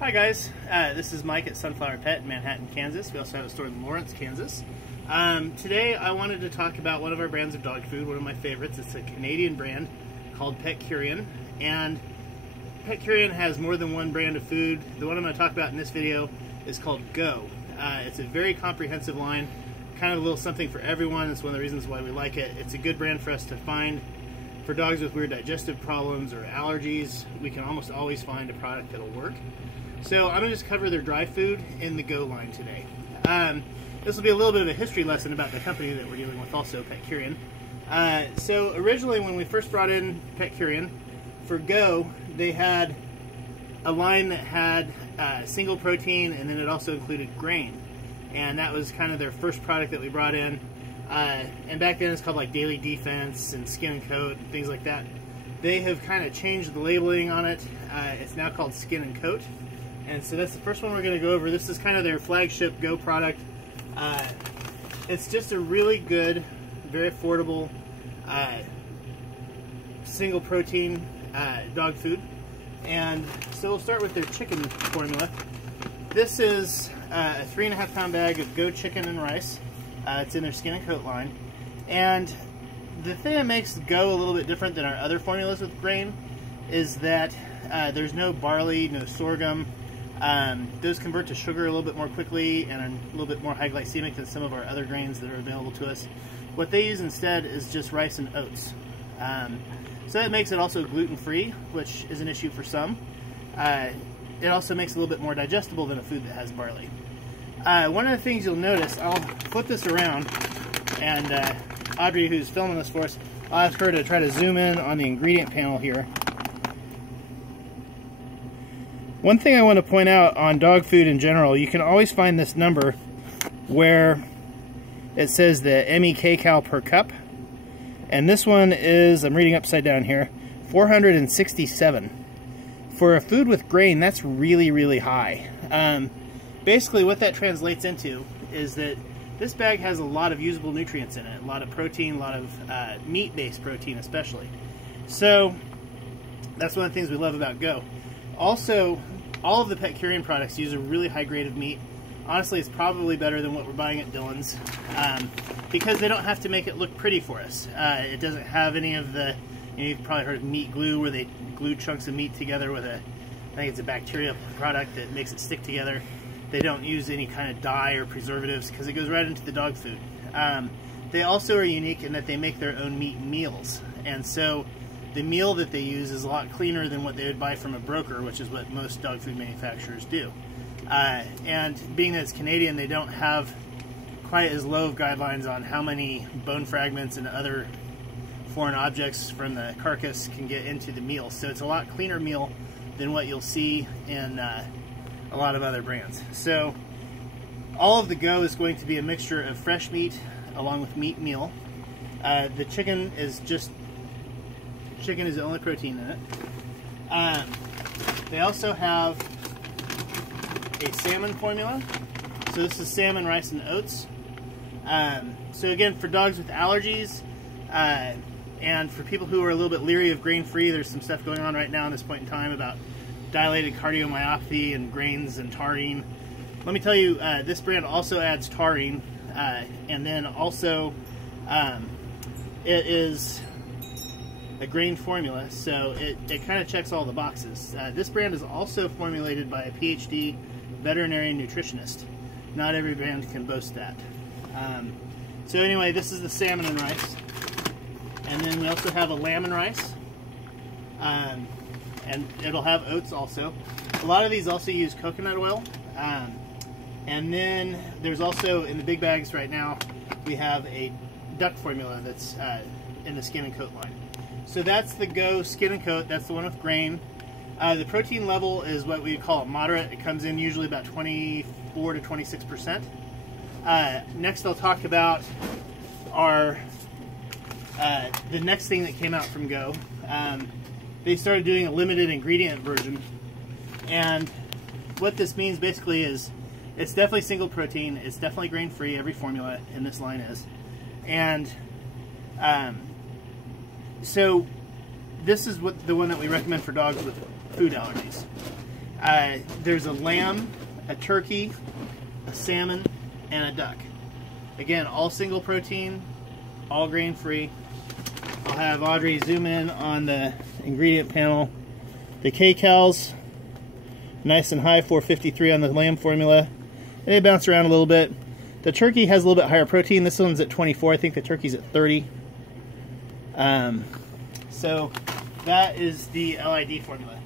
Hi guys, this is Mike at Sunflower Pet in Manhattan, Kansas. We also have a store in Lawrence, Kansas. Today I wanted to talk about one of our brands of dog food, one of my favorites. It's a Canadian brand called Petcurian, and Petcurian has more than one brand of food. The one I'm going to talk about in this video is called Go. It's a very comprehensive line, kind of a little something for everyone. It's one of the reasons why we like it. It's a good brand for us to find. For dogs with weird digestive problems or allergies, we can almost always find a product that'll work. So I'm going to just cover their dry food in the Go line today. This will be a little bit of a history lesson about the company that we're dealing with also, Petcurian. So originally when we first brought in Petcurian, for Go, they had a line that had single protein, and then it also included grain. And that was kind of their first product that we brought in. And back then it's called like Daily Defense and Skin and Coat and things like that. They have kind of changed the labeling on it. It's now called Skin and Coat. And so that's the first one we're going to go over. This is kind of their flagship Go product. It's just a really good, very affordable, single protein dog food. And so we'll start with their chicken formula. This is a 3.5 pound bag of Go chicken and rice. It's in their Skin and Coat line. And the thing that makes Go a little bit different than our other formulas with grain is that there's no barley, no sorghum. Those convert to sugar a little bit more quickly and are a little bit more high glycemic than some of our other grains that are available to us. What they use instead is just rice and oats. So that makes it also gluten-free, which is an issue for some. It also makes it a little bit more digestible than a food that has barley. One of the things you'll notice, I'll flip this around, and Audrey, who's filming this for us, I'll ask her to try to zoom in on the ingredient panel here. One thing I want to point out on dog food in general, you can always find this number where it says the MEK-cal per cup. And this one is, I'm reading upside down here, 467. For a food with grain, that's really, really high. Basically what that translates into is that this bag has a lot of usable nutrients in it, a lot of protein, a lot of meat-based protein especially. So that's one of the things we love about Go. Also, all of the Petcurian products use a really high grade of meat. Honestly, it's probably better than what we're buying at Dillon's because they don't have to make it look pretty for us. It doesn't have any of the, you've probably heard of meat glue, where they glue chunks of meat together with I think it's a bacteria product that makes it stick together. They don't use any kind of dye or preservatives because it goes right into the dog food. They also are unique in that they make their own meat meals. And so the meal that they use is a lot cleaner than what they would buy from a broker, which is what most dog food manufacturers do. And being that it's Canadian, they don't have quite as low of guidelines on how many bone fragments and other foreign objects from the carcass can get into the meal. So it's a lot cleaner meal than what you'll see in a lot of other brands. So all of the Go is going to be a mixture of fresh meat along with meat meal. The chicken is the only protein in it. They also have a salmon formula. So this is salmon, rice, and oats. So again, for dogs with allergies, and for people who are a little bit leery of grain-free, there's some stuff going on right now at this point in time about dilated cardiomyopathy and grains and taurine. Let me tell you, this brand also adds taurine, and then also it is a grain formula, so it kind of checks all the boxes. This brand is also formulated by a PhD veterinarian nutritionist. Not every brand can boast that. So anyway, this is the salmon and rice. And then we also have a lamb and rice. And it'll have oats also. A lot of these also use coconut oil. And then there's also, in the big bags right now, we have a duck formula that's in the Skin and Coat line. So that's the Go Skin and Coat. That's the one with grain. The protein level is what we call moderate. It comes in usually about 24 to 26%. Next I'll talk about our the next thing that came out from Go. They started doing a limited ingredient version, and what this means basically is it's definitely single protein, it's definitely grain free, every formula in this line is, and so this is the one that we recommend for dogs with food allergies. There's a lamb, a turkey, a salmon, and a duck. Again, all single protein, all grain free. I'll have Audrey zoom in on the ingredient panel. The kcals, nice and high, 453 on the lamb formula. And they bounce around a little bit. The turkey has a little bit higher protein. This one's at 24. I think the turkey's at 30. So that is the LID formula.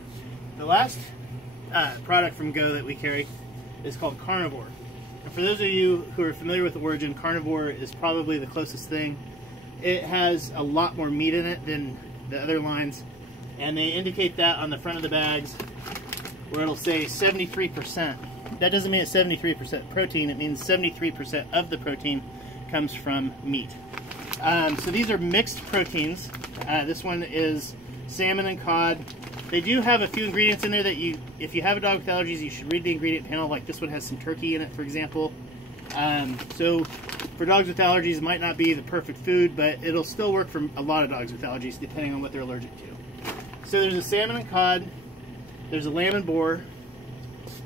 The last product from Go that we carry is called Carnivore. And for those of you who are familiar with the origin, Carnivore is probably the closest thing. It has a lot more meat in it than the other lines, and they indicate that on the front of the bags where it'll say 73%. That doesn't mean it's 73% protein, it means 73% of the protein comes from meat. So these are mixed proteins. This one is salmon and cod. They do have a few ingredients in there that if you have a dog with allergies, you should read the ingredient panel. Like this one has some turkey in it, for example. So for dogs with allergies, it might not be the perfect food, but it'll still work for a lot of dogs with allergies, depending on what they're allergic to. So there's a salmon and cod, there's a lamb and boar,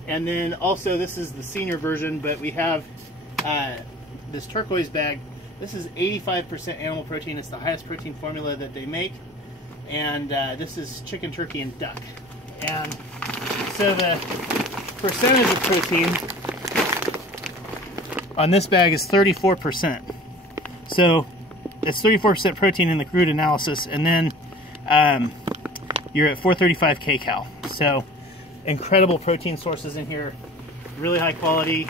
and then also this is the senior version, but we have this turquoise bag. This is 85% animal protein. It's the highest protein formula that they make. And this is chicken, turkey, and duck. And so the percentage of protein on this bag is 34%. So it's 34% protein in the crude analysis, and then you're at 435 kcal. So incredible protein sources in here, really high quality.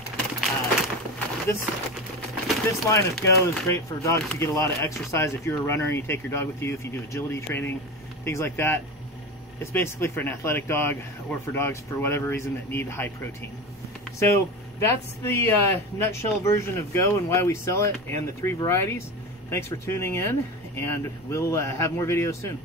This line of Go is great for dogs who get a lot of exercise. If you're a runner and you take your dog with you, if you do agility training, things like that. It's basically for an athletic dog or for dogs for whatever reason that need high protein. So that's the nutshell version of Go and why we sell it and the 3 varieties. Thanks for tuning in, and we'll have more videos soon.